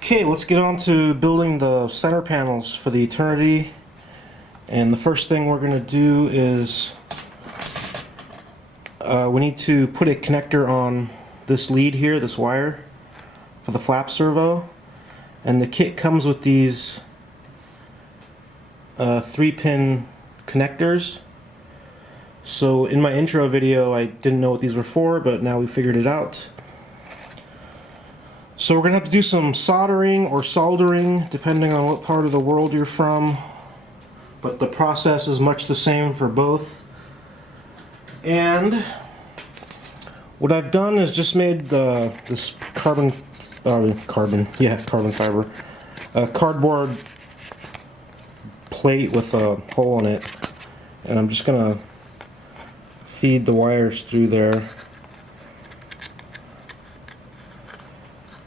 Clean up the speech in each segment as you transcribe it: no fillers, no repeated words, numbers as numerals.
Okay, let's get on to building the center panels for the Eternity. And the first thing we're going to do is we need to put a connector on this lead here, this wire, for the flap servo. And the kit comes with these 3-pin connectors. So in my intro video I didn't know what these were for, but now we figured it out. So we're going to have to do some soldering or soldering depending on what part of the world you're from, but the process is much the same for both. And what I've done is just made this carbon fiber cardboard plate with a hole in it, and I'm just going to feed the wires through there.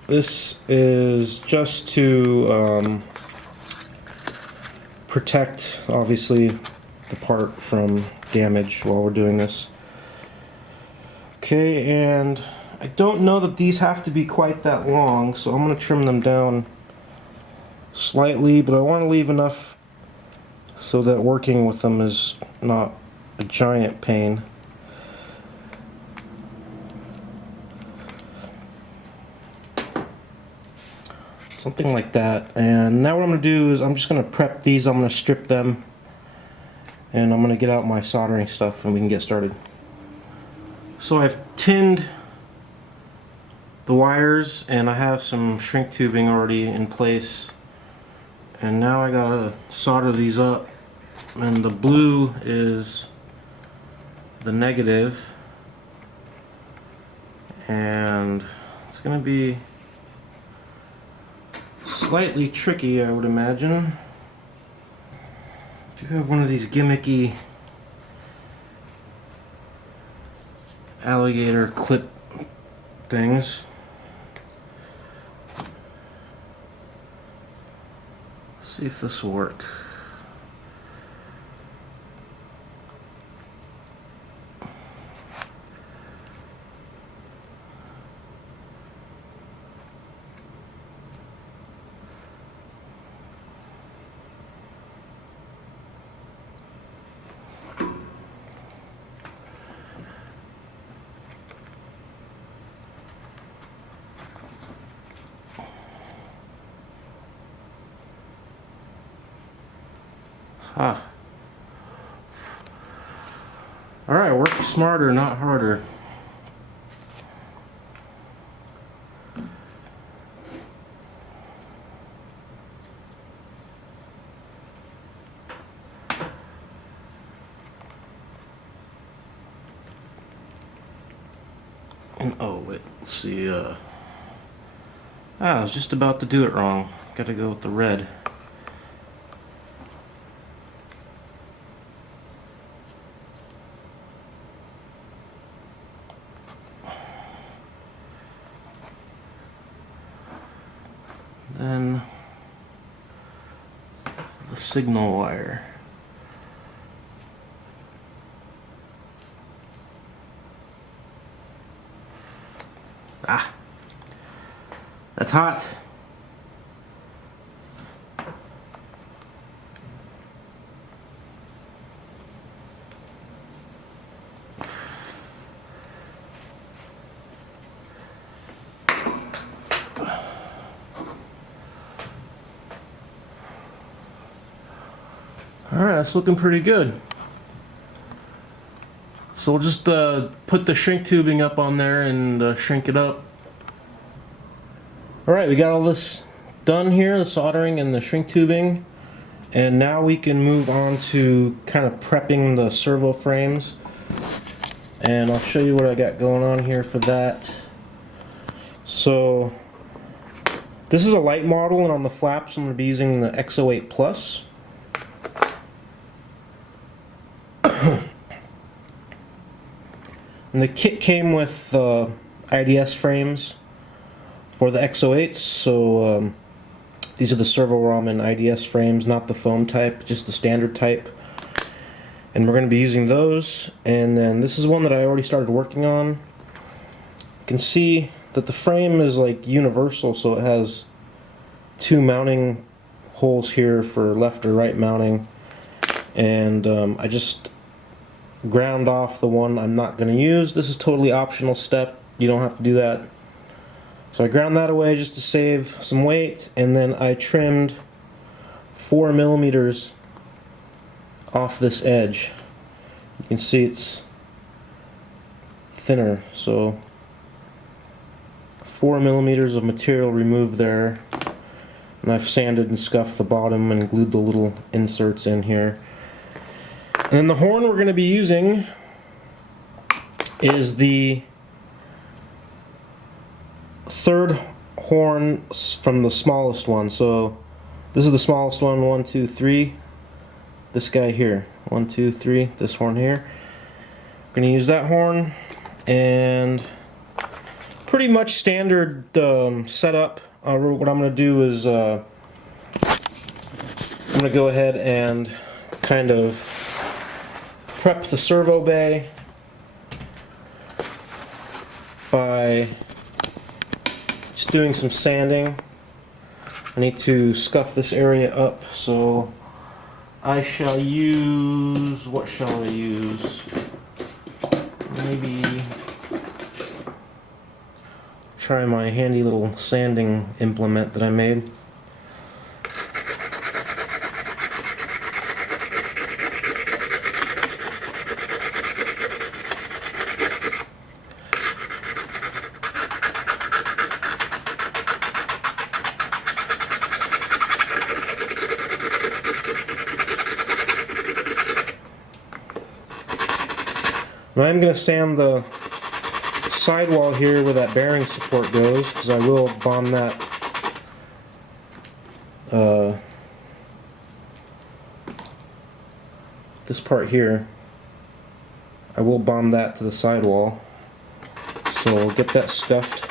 This is just to protect, obviously, the part from damage while we're doing this. Okay, and I don't know that these have to be quite that long, so I'm going to trim them down slightly, but I want to leave enough so that working with them is not a giant pain. Something like that. And now what I'm going to do is I'm just going to prep these. I'm going to strip them, and I'm going to get out my soldering stuff and we can get started. So I've tinned the wires and I have some shrink tubing already in place, and now I gotta solder these up. And the blue is the negative, and it's going to be slightly tricky, I would imagine. Do you have one of these gimmicky alligator clip things? Let's see if this will work. Alright, work smarter, not harder. And oh wait, let's see, I was just about to do it wrong. Gotta go with the red. Then the signal wire. Ah, that's hot. Alright, that's looking pretty good. So we'll just put the shrink tubing up on there and shrink it up. Alright, we got all this done here, the soldering and the shrink tubing. And now we can move on to kind of prepping the servo frames. And I'll show you what I got going on here for that. So this is a light model, and on the flaps I'm going to be using the X08 Plus. And the kit came with IDS frames for the X08s, so these are the Servo Ramen IDS frames, not the foam type, just the standard type. And we're going to be using those. And then this is one that I already started working on. You can see that the frame is like universal, so it has two mounting holes here for left or right mounting, and I just ground off the one I'm not going to use. This is totally optional step, you don't have to do that. So I ground that away just to save some weight, and then I trimmed 4 millimeters off this edge. You can see it's thinner, so 4 millimeters of material removed there, and I've sanded and scuffed the bottom and glued the little inserts in here. And then the horn we're going to be using is the third horn from the smallest one. So this is the smallest one, 1, 2, 3. This guy here, 1, 2, 3. This horn here. I'm going to use that horn, and pretty much standard setup. What I'm going to do is I'm going to go ahead and kind of prep the servo bay by just doing some sanding. I need to scuff this area up, so I shall use, what shall I use? Maybe try my handy little sanding implement that I made. Now I'm going to sand the sidewall here where that bearing support goes, because I will bond that this part here. I will bond that to the sidewall, so I'll get that scuffed.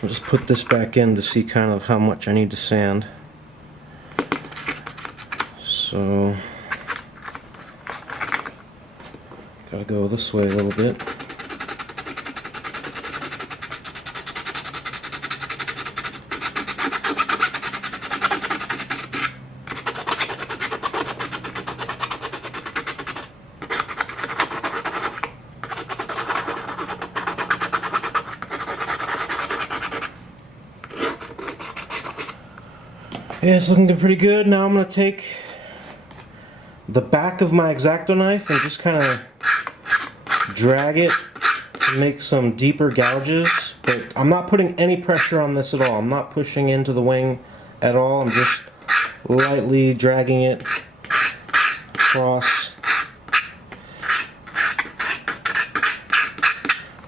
I'll just put this back in to see kind of how much I need to sand. So, gotta go this way a little bit. Yeah, it's looking pretty good. Now I'm going to take the back of my X-Acto knife and just kind of drag it to make some deeper gouges. But I'm not putting any pressure on this at all. I'm not pushing into the wing at all. I'm just lightly dragging it across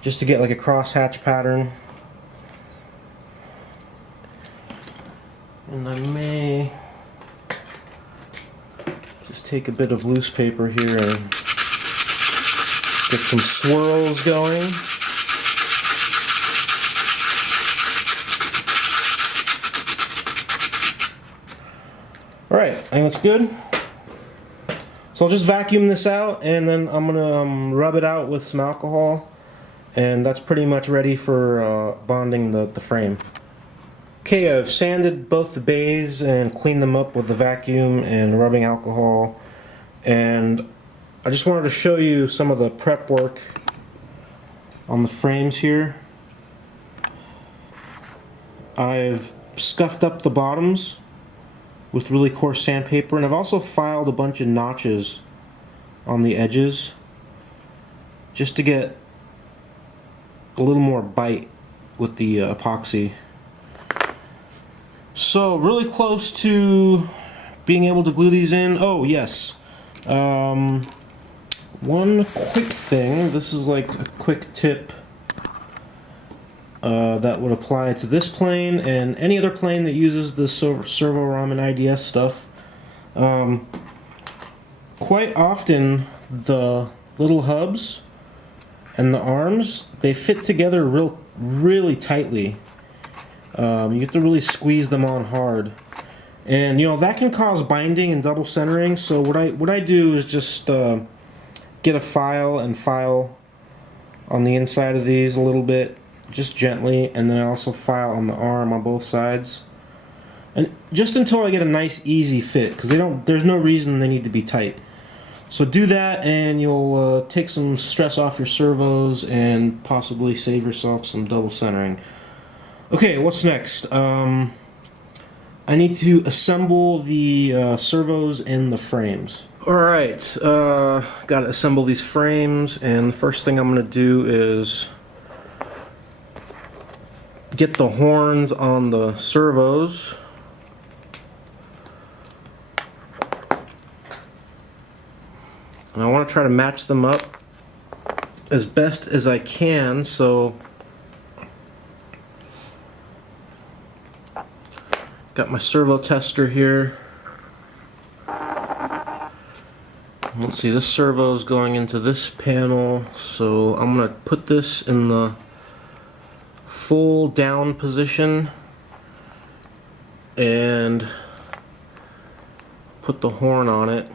just to get like a crosshatch pattern. And I may just take a bit of loose paper here and get some swirls going. Alright, I think that's good. So I'll just vacuum this out, and then I'm going to rub it out with some alcohol, and that's pretty much ready for bonding the frame. Okay, I've sanded both the bays and cleaned them up with the vacuum and rubbing alcohol, and I just wanted to show you some of the prep work on the frames here. I've scuffed up the bottoms with really coarse sandpaper, and I've also filed a bunch of notches on the edges just to get a little more bite with the epoxy. So really close to being able to glue these in. Oh yes. One quick thing. This is like a quick tip that would apply to this plane and any other plane that uses the servo ROM and IDS stuff. Quite often the little hubs and the arms, they fit together really tightly. You have to really squeeze them on hard, and you know that can cause binding and double centering. So what I do is just get a file and file on the inside of these a little bit, just gently, and then I also file on the arm on both sides, and just until I get a nice easy fit, because there's no reason they need to be tight. So do that and you'll take some stress off your servos and possibly save yourself some double centering. Okay, what's next? I need to assemble the servos and the frames. Alright, gotta assemble these frames, and the first thing I'm gonna do is get the horns on the servos. And I want to try to match them up as best as I can, so got my servo tester here. Let's see, this servo is going into this panel, so I'm going to put this in the full down position and put the horn on it.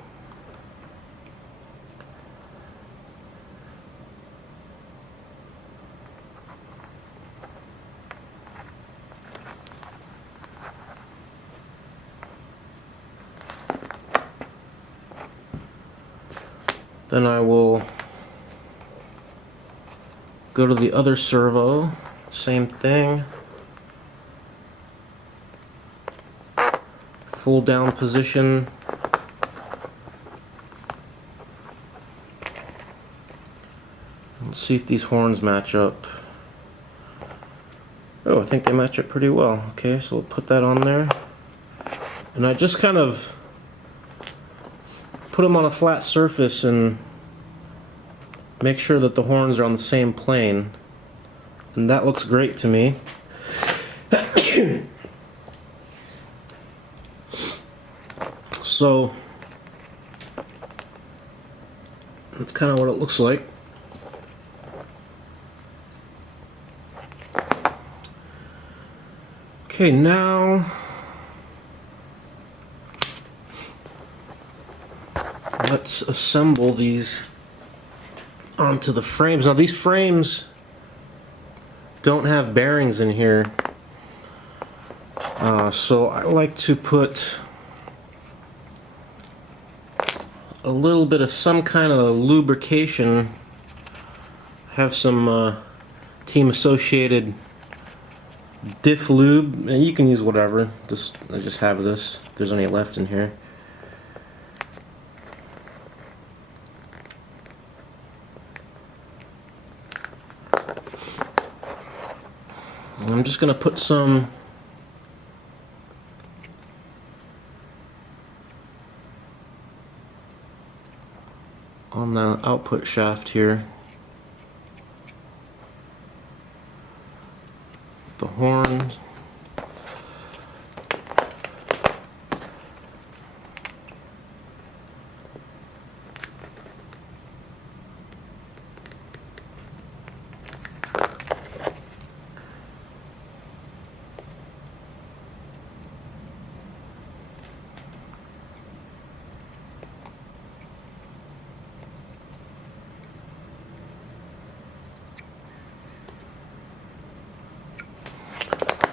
Then I will go to the other servo, same thing, full down position, let's see if these horns match up. Oh, I think they match up pretty well. Okay, so we'll put that on there, and I just kind of put them on a flat surface and make sure that the horns are on the same plane, and that looks great to me. So that's kind of what it looks like. Okay, now let's assemble these onto the frames. Now these frames don't have bearings in here, so I like to put a little bit of some kind of lubrication. Have some Team Associated diff lube, and you can use whatever. I just have this, if there's any left in here. I'm just going to put some on the output shaft here. The horn.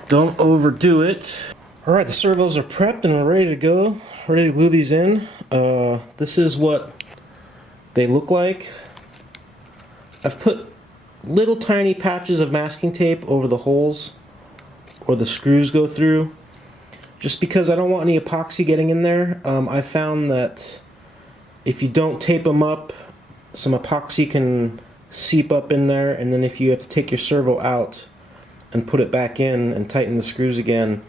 Don't overdo it. Alright, the servos are prepped and we're ready to go. Ready to glue these in. This is what they look like. I've put little tiny patches of masking tape over the holes where the screws go through, just because I don't want any epoxy getting in there. I found that if you don't tape them up, some epoxy can seep up in there, and then if you have to take your servo out and put it back in and tighten the screws again,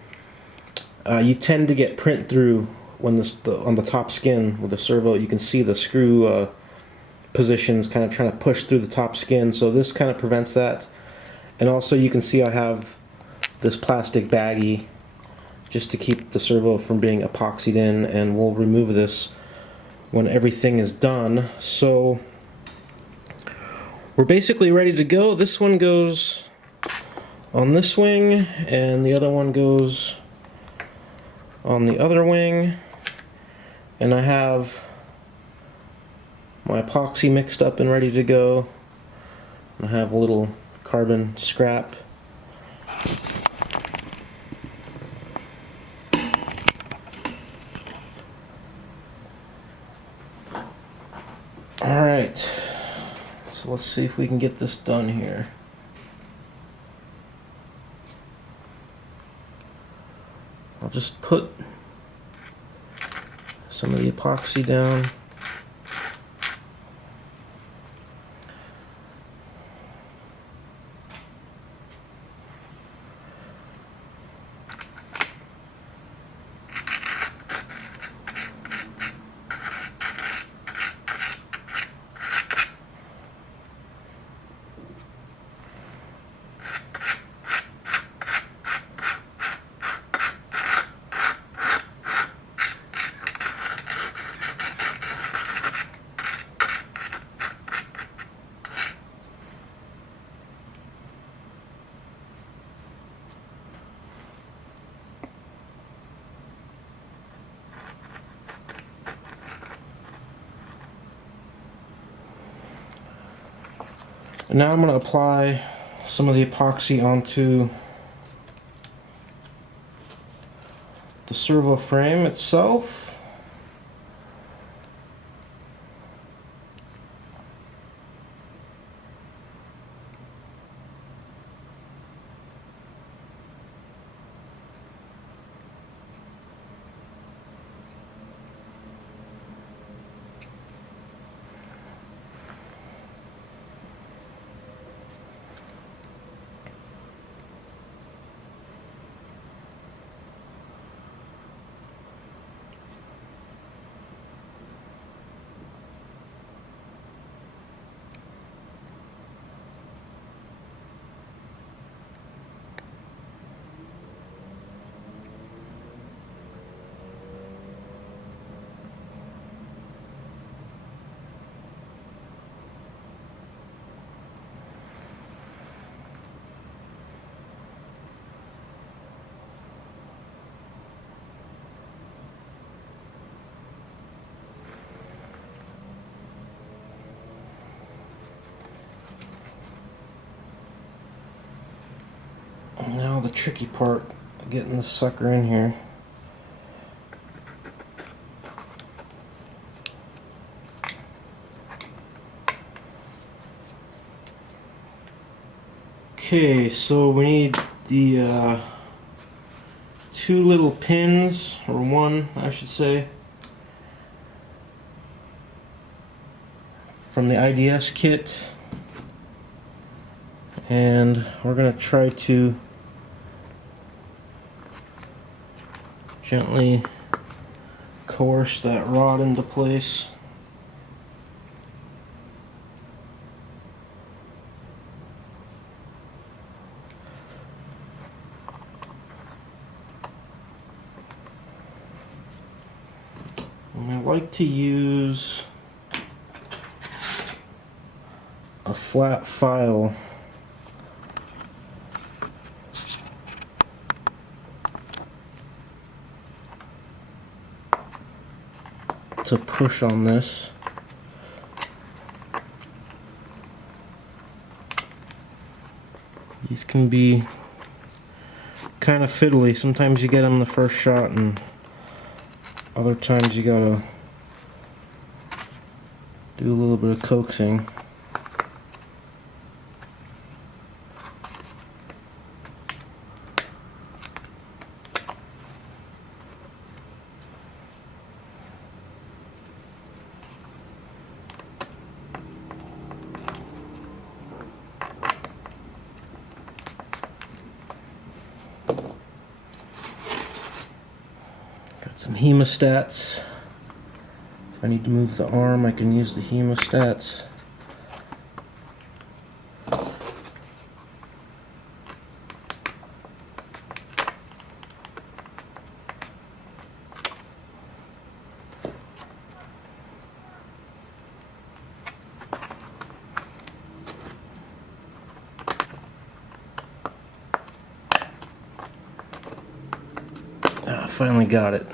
you tend to get print through when on the top skin with the servo. You can see the screw positions kind of trying to push through the top skin, so this kind of prevents that. And also you can see I have this plastic baggie just to keep the servo from being epoxied in, and we'll remove this when everything is done. So we're basically ready to go. This one goes on this wing and the other one goes on the other wing, and I have my epoxy mixed up and ready to go. I have a little carbon scrap. Alright, so let's see if we can get this done here. I'll just put some of the epoxy down. And now I'm going to apply some of the epoxy onto the servo frame itself. Now the tricky part, getting the sucker in here. Okay, so we need the two little pins, or one I should say, from the IDS kit, and we're going to try to gently coerce that rod into place. And I like to use a flat file to push on this. These can be kind of fiddly. Sometimes you get them the first shot, and other times you gotta do a little bit of coaxing. Some hemostats. If I need to move the arm, I can use the hemostats. I finally got it.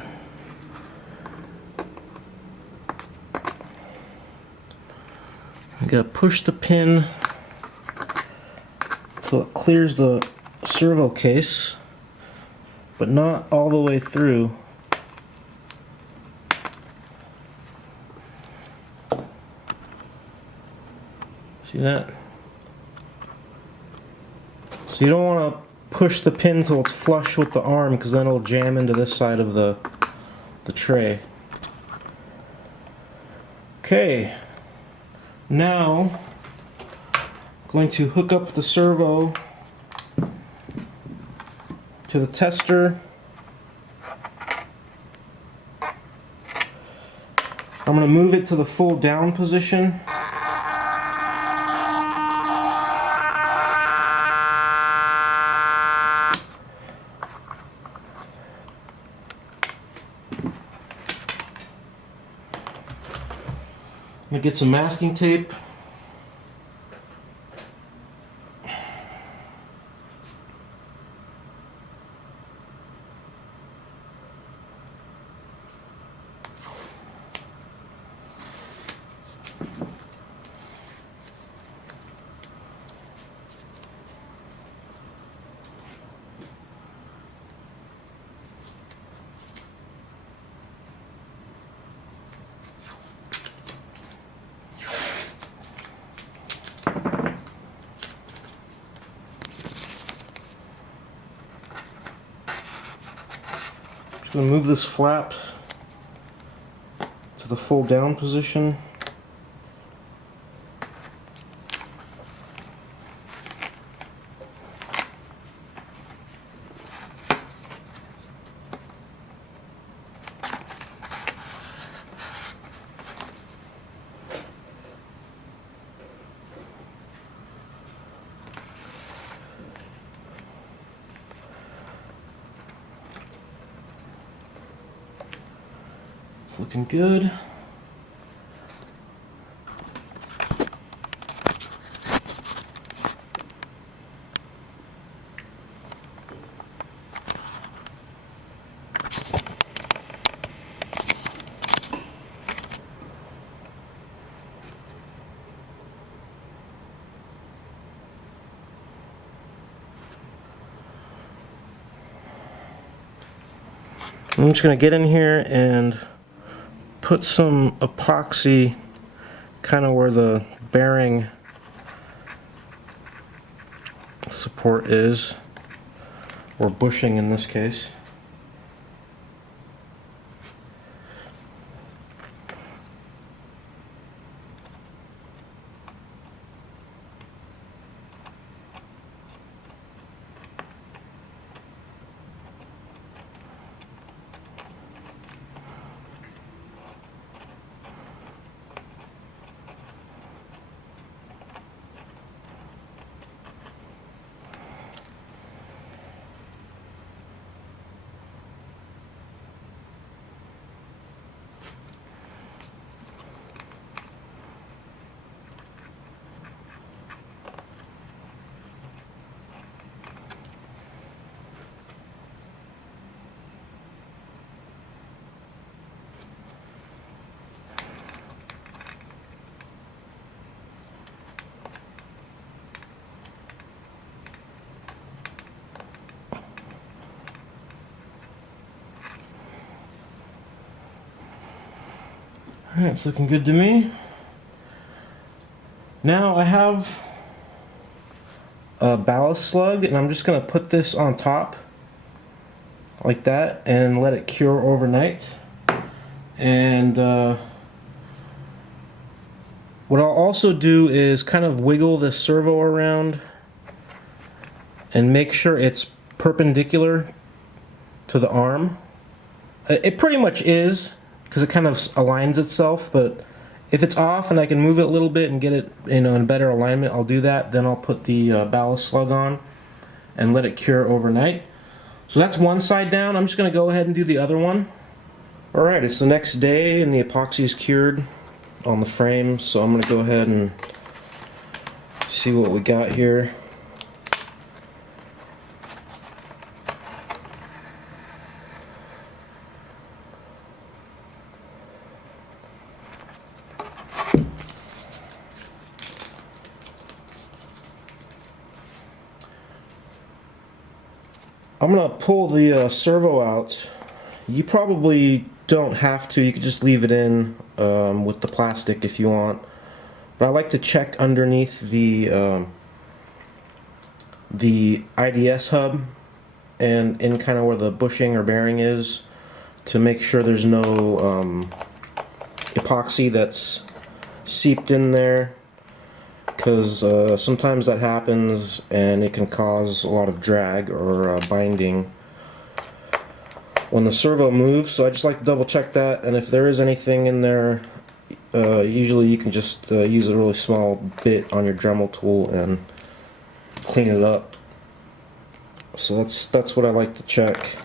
I gotta push the pin so it clears the servo case, but not all the way through. See that? So you don't want to push the pin till it's flush with the arm, because then it'll jam into this side of the tray. Okay, now I'm going to hook up the servo to the tester. I'm going to move it to the full down position. I'm going to get some masking tape. I'm going to move this flap to the full down position. Looking good. I'm just going to get in here and put some epoxy kind of where the bearing support is, or bushing in this case. Alright, it's looking good to me. Now I have a ballast slug, and I'm just going to put this on top like that and let it cure overnight. And what I'll also do is kind of wiggle this servo around and make sure it's perpendicular to the arm. It pretty much is, because it kind of aligns itself, but if it's off and I can move it a little bit and get it, you know, in better alignment, I'll do that. Then I'll put the ballast slug on and let it cure overnight. So that's one side down. I'm just going to go ahead and do the other one. Alright, it's the next day and the epoxy is cured on the frame, so I'm going to go ahead and see what we got here. I'm going to pull the servo out. You probably don't have to. You could just leave it in with the plastic if you want. But I like to check underneath the IDS hub and in kind of where the bushing or bearing is to make sure there's no epoxy that's seeped in there, because sometimes that happens and it can cause a lot of drag or binding when the servo moves. So I just like to double check that, and if there is anything in there, usually you can just use a really small bit on your Dremel tool and clean it up. So that's what I like to check.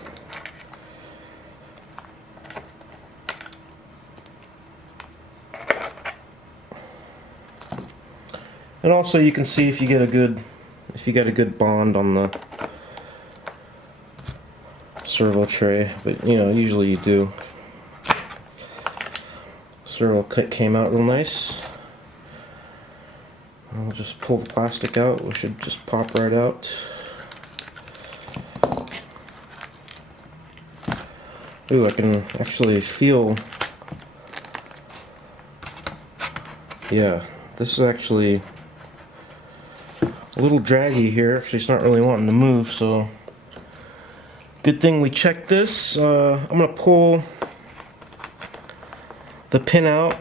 And also you can see if you get a good bond on the servo tray, but you know, usually you do. Servo cut came out real nice. I'll just pull the plastic out. We should just pop right out. Ooh, I can actually feel. Yeah, this is actually a little draggy here. Actually, it's not really wanting to move, so good thing we checked this. I'm gonna pull the pin out.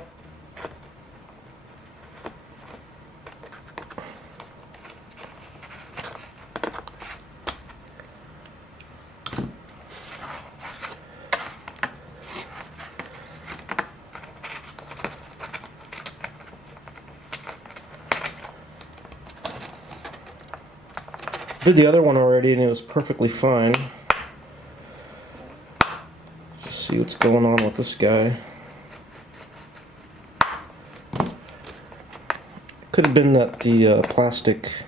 Did the other one already and it was perfectly fine. Just see what's going on with this guy. Could have been that the plastic.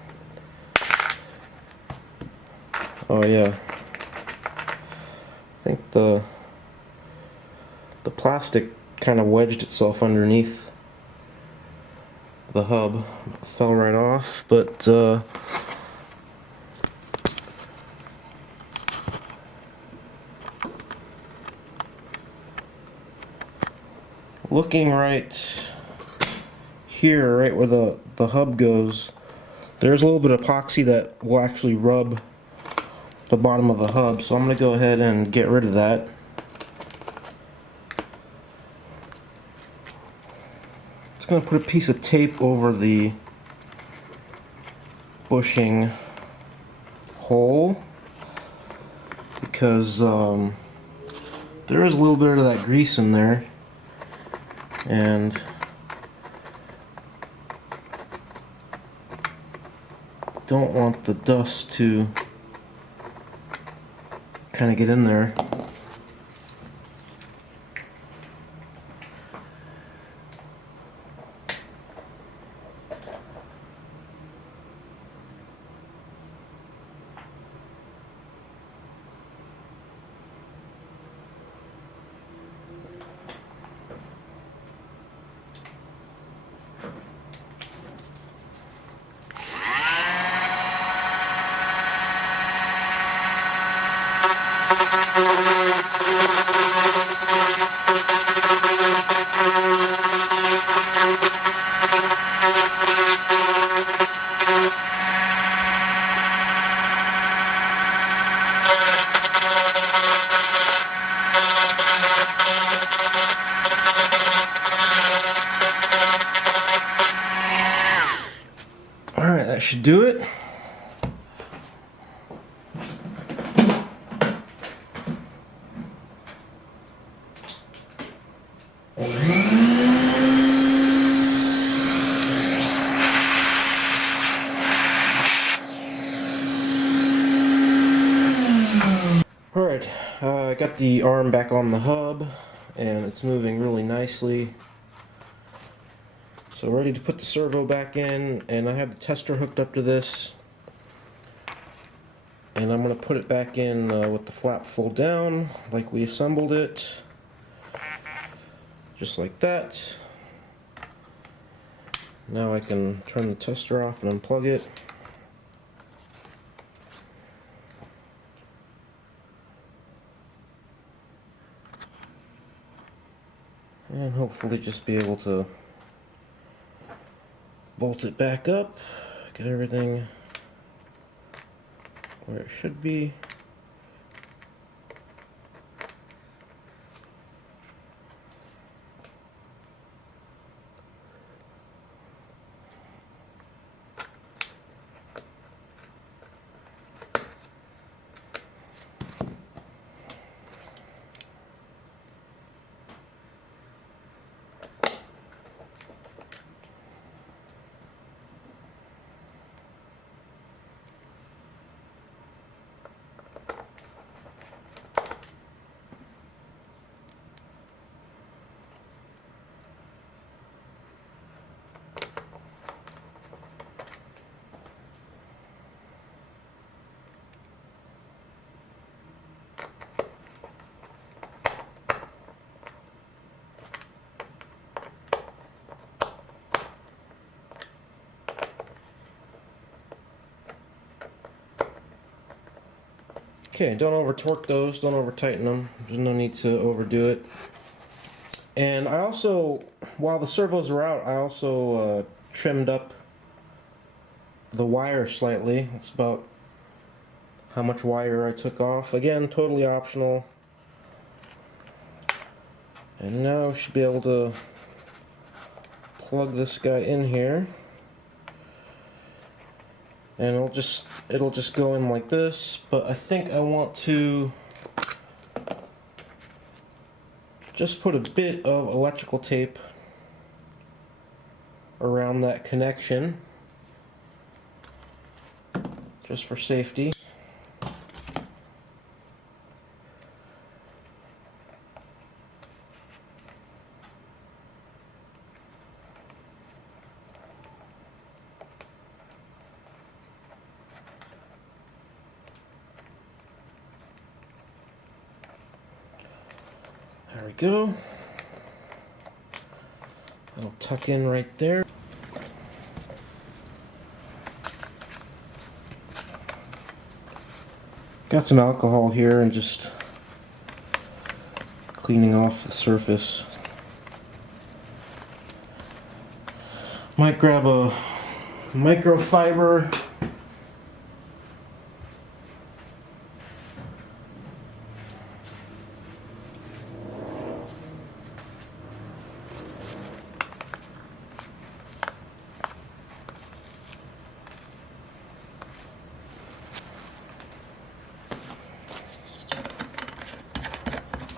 Oh yeah, I think the plastic kind of wedged itself underneath the hub. It fell right off, but looking right here, right where the hub goes, there's a little bit of epoxy that will actually rub the bottom of the hub, so I'm going to go ahead and get rid of that. Just going to put a piece of tape over the bushing hole, because there is a little bit of that grease in there, and don't want the dust to kind of get in there. Alright, that should do it. Alright, I got the arm back on the hub and it's moving really nicely. So ready to put the servo back in, and I have the tester hooked up to this. And I'm going to put it back in with the flap full down like we assembled it. Just like that. Now I can turn the tester off and unplug it. And hopefully just be able to bolt it back up, get everything where it should be. Okay, don't over torque those, don't over tighten them. There's no need to overdo it. And I also, while the servos were out, I also trimmed up the wire slightly. That's about how much wire I took off. Again, totally optional. And now I should be able to plug this guy in here. And it'll just go in like this, but I think I want to just put a bit of electrical tape around that connection, just for safety. There we go. That'll tuck in right there. Got some alcohol here and just cleaning off the surface. Might grab a microfiber.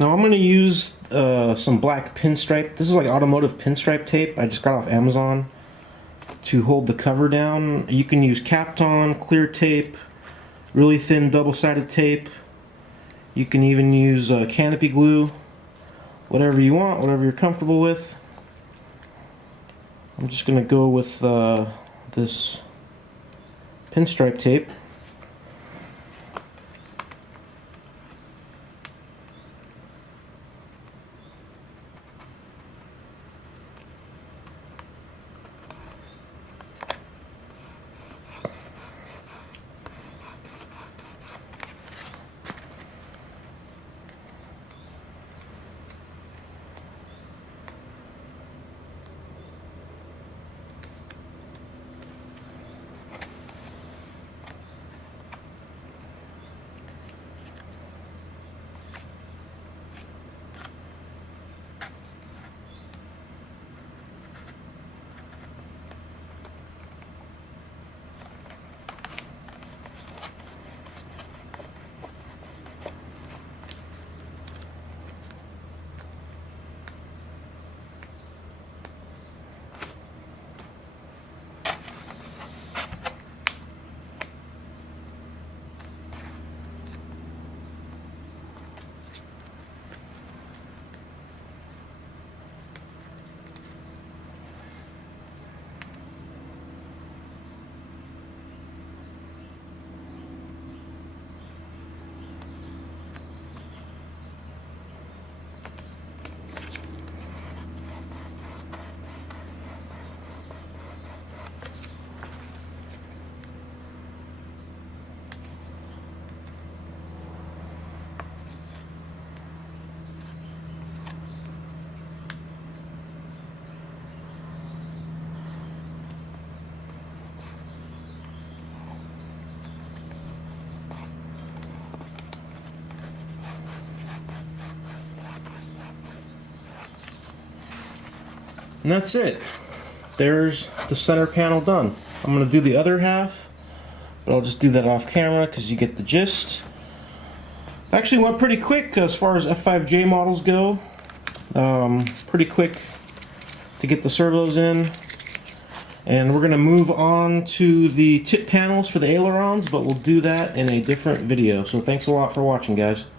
Now I'm going to use some black pinstripe. This is like automotive pinstripe tape I just got off Amazon to hold the cover down. You can use Kapton, clear tape, really thin double-sided tape. You can even use canopy glue, whatever you want, whatever you're comfortable with. I'm just going to go with this pinstripe tape. And that's it. There's the center panel done. I'm going to do the other half, but I'll just do that off camera because you get the gist. Actually went pretty quick as far as F5J models go. Pretty quick to get the servos in. And we're going to move on to the tip panels for the ailerons, but we'll do that in a different video. So thanks a lot for watching, guys.